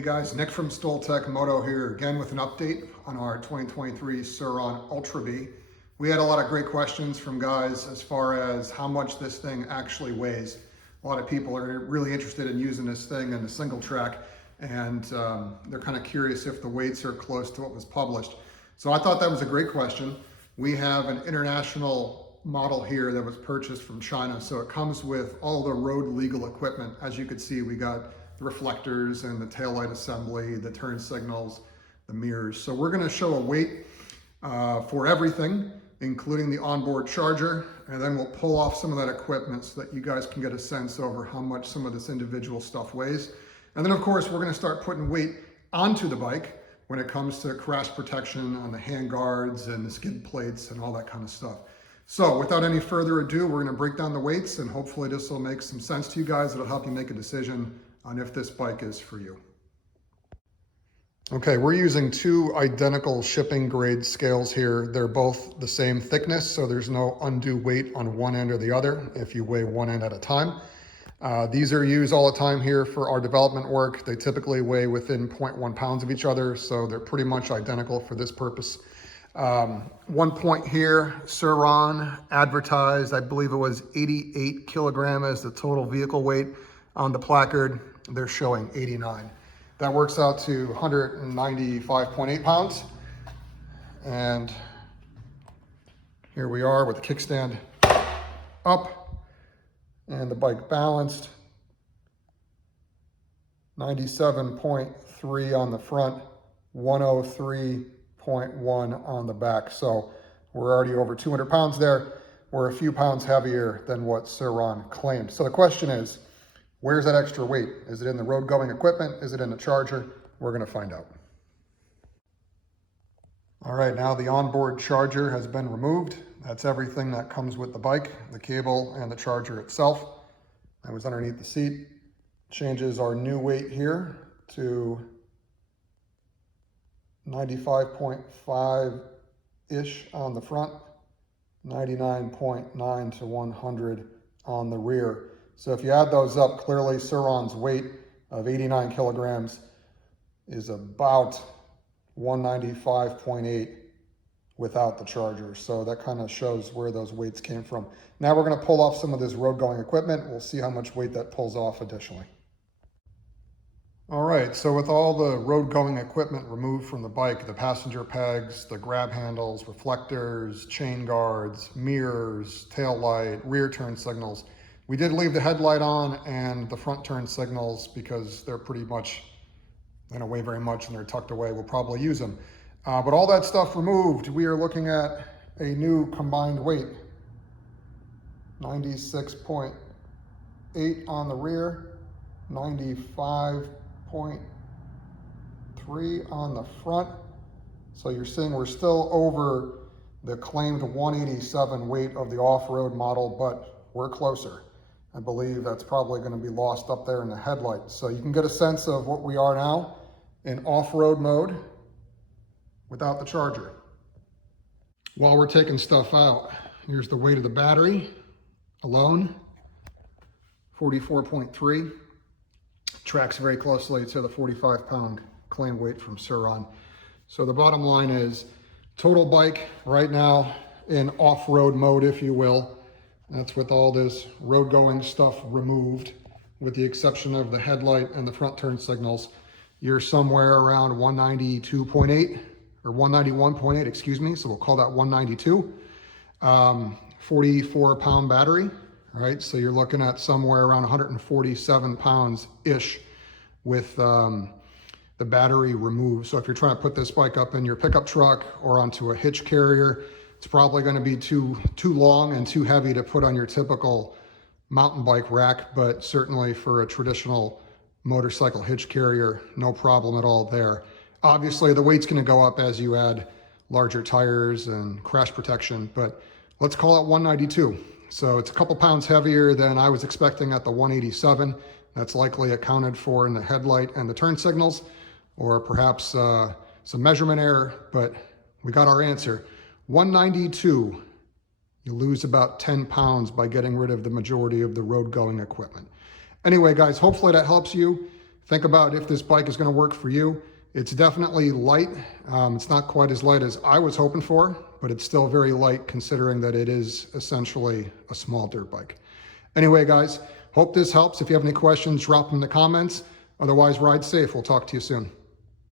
Hey guys, Nick from Stoltec Moto here again with an update on our 2023 Sur Ron Ultra B. We had a lot of great questions from guys as far as how much this thing actually weighs. A lot of people are really interested in using this thing in the single track, and they're kind of curious if the weights are close to what was published. So I thought that was a great question. We have an international model here that was purchased from China, so it comes with all the road legal equipment. As you can see, we got the reflectors and the taillight assembly, the turn signals, the mirrors. So we're going to show a weight for everything, including the onboard charger, and then we'll pull off some of that equipment so that you guys can get a sense over how much some of this individual stuff weighs. And then of course we're going to start putting weight onto the bike when it comes to crash protection on the hand guards and the skid plates and all that kind of stuff. So without any further ado, we're going to break down the weights, and hopefully this will make some sense to you guys. It'll help you make a decision on if this bike is for you. Okay, we're using two identical shipping grade scales here. They're both the same thickness, so there's no undue weight on one end or the other if you weigh one end at a time. These are used all the time here for our development work. They typically weigh within 0.1 pounds of each other, so they're pretty much identical for this purpose. 1 point here, Sur Ron advertised, I believe it was 88 kilograms as the total vehicle weight. On the placard, they're showing 89. That works out to 195.8 pounds. And here we are with the kickstand up and the bike balanced. 97.3 on the front, 103.1 on the back. So we're already over 200 pounds there. We're a few pounds heavier than what Sur Ron claimed. So the question is, where's that extra weight? Is it in the road going equipment? Is it in the charger? We're going to find out. All right, now the onboard charger has been removed. That's everything that comes with the bike, the cable and the charger itself. That was underneath the seat. Changes our new weight here to 95.5-ish on the front, 99.9 to 100 on the rear. So if you add those up, clearly Sur Ron's weight of 89 kilograms is about 195.8 without the charger. So that kind of shows where those weights came from. Now we're going to pull off some of this road going equipment. We'll see how much weight that pulls off additionally. All right, so with all the road going equipment removed from the bike, the passenger pegs, the grab handles, reflectors, chain guards, mirrors, tail light, rear turn signals, we did leave the headlight on and the front turn signals because they're pretty much, they don't weigh very much and they're tucked away. We'll probably use them. But all that stuff removed, we are looking at a new combined weight. 96.8 on the rear, 95.3 on the front. So you're seeing we're still over the claimed 187 weight of the off-road model, but we're closer. I believe that's probably going to be lost up there in the headlights. So you can get a sense of what we are now in off-road mode without the charger. While we're taking stuff out, here's the weight of the battery alone, 44.3. Tracks very closely to the 45-pound claim weight from Sur Ron. So the bottom line is total bike right now in off-road mode, if you will. That's with all this road going stuff removed, with the exception of the headlight and the front turn signals. You're somewhere around 192.8 or 191.8, excuse me. So we'll call that 192. 44-pound battery. All right. So you're looking at somewhere around 147 pounds-ish with the battery removed. So if you're trying to put this bike up in your pickup truck or onto a hitch carrier, it's probably going to be too long and too heavy to put on your typical mountain bike rack, but certainly for a traditional motorcycle hitch carrier, no problem at all there. Obviously, the weight's going to go up as you add larger tires and crash protection, but let's call it 192. So it's a couple pounds heavier than I was expecting at the 187. That's likely accounted for in the headlight and the turn signals, or perhaps some measurement error, but we got our answer. 192, you lose about 10 pounds by getting rid of the majority of the road going equipment. Anyway, guys, hopefully that helps you. think about if this bike is going to work for you. It's definitely light. It's not quite as light as I was hoping for, but it's still very light considering that it is essentially a small dirt bike. Anyway, guys, hope this helps. If you have any questions, drop them in the comments. Otherwise, ride safe. We'll talk to you soon.